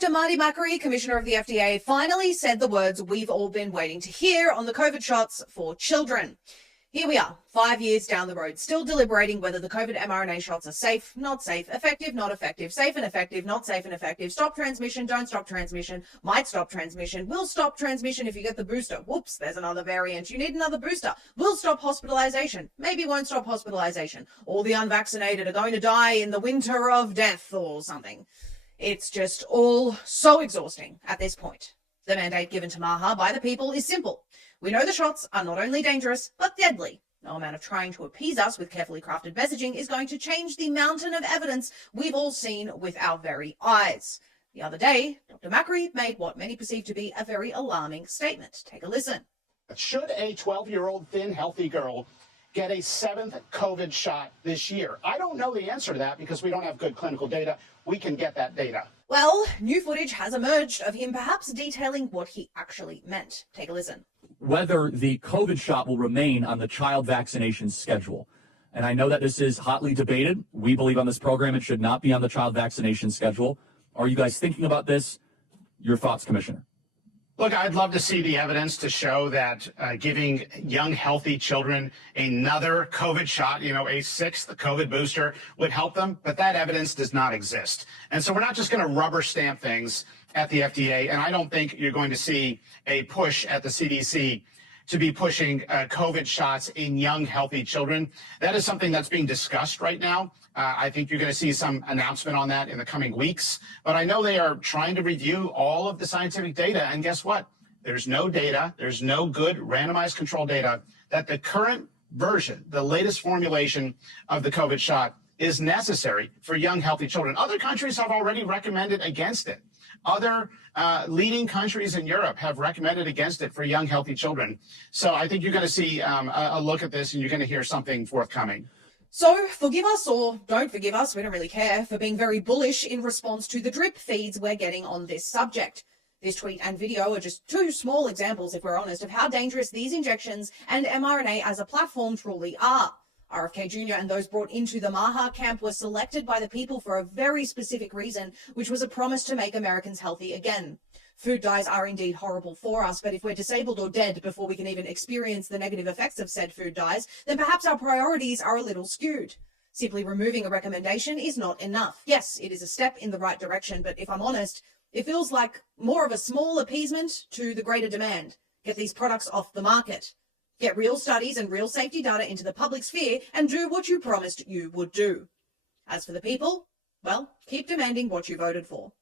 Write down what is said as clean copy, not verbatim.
Dr. Marty Makary, Commissioner of the FDA, finally said the words we've all been waiting to hear on the COVID shots for children. Here we are, 5 years down the road, still deliberating whether the COVID mRNA shots are safe, not safe, effective, not effective, safe and effective, not safe and effective, stop transmission, don't stop transmission, might stop transmission, will stop transmission if you get the booster. Whoops, there's another variant. You need another booster. Will stop hospitalization. Maybe won't stop hospitalization. All the unvaccinated are going to die in the winter of death or something. It's just all so exhausting at this point. The mandate given to MAHA by the people is simple. We know the shots are not only dangerous, but deadly. No amount of trying to appease us with carefully crafted messaging is going to change the mountain of evidence we've all seen with our very eyes. The other day, Dr. Makary made what many perceive to be a very alarming statement. Take a listen. Should a 12-year-old thin, healthy girl get a 7th COVID shot this year? I don't know the answer to that because we don't have good clinical data. We can get that data. Well, new footage has emerged of him perhaps detailing what he actually meant. Take a listen. Whether the COVID shot will remain on the child vaccination schedule. And I know that this is hotly debated. We believe on this program it should not be on the child vaccination schedule. Are you guys thinking about this? Your thoughts, Commissioner? Look, I'd love to see the evidence to show that giving young, healthy children another COVID shot, a 6th COVID booster would help them. But that evidence does not exist. And so we're not just going to rubber stamp things at the FDA. And I don't think you're going to see a push at the CDC to be pushing COVID shots in young, healthy children. That is something that's being discussed right now. I think you're going to see some announcement on that in the coming weeks. But I know they are trying to review all of the scientific data. And guess what? There's no data. There's no good randomized control data that the current version, the latest formulation of the COVID shot is necessary for young, healthy children. Other countries have already recommended against it. Other leading countries in Europe have recommended against it for young, healthy children. So I think you're going to see a look at this and you're going to hear something forthcoming. So forgive us or don't forgive us, we don't really care, for being very bullish in response to the drip feeds we're getting on this subject. This tweet and video are just two small examples, if we're honest, of how dangerous these injections and mRNA as a platform truly are. RFK Jr. and those brought into the MAHA camp were selected by the people for a very specific reason, which was a promise to make Americans healthy again. Food dyes are indeed horrible for us, but if we're disabled or dead before we can even experience the negative effects of said food dyes, then perhaps our priorities are a little skewed. Simply removing a recommendation is not enough. Yes, it is a step in the right direction, but if I'm honest, it feels like more of a small appeasement to the greater demand. Get these products off the market. Get real studies and real safety data into the public sphere and do what you promised you would do. As for the people, well, keep demanding what you voted for.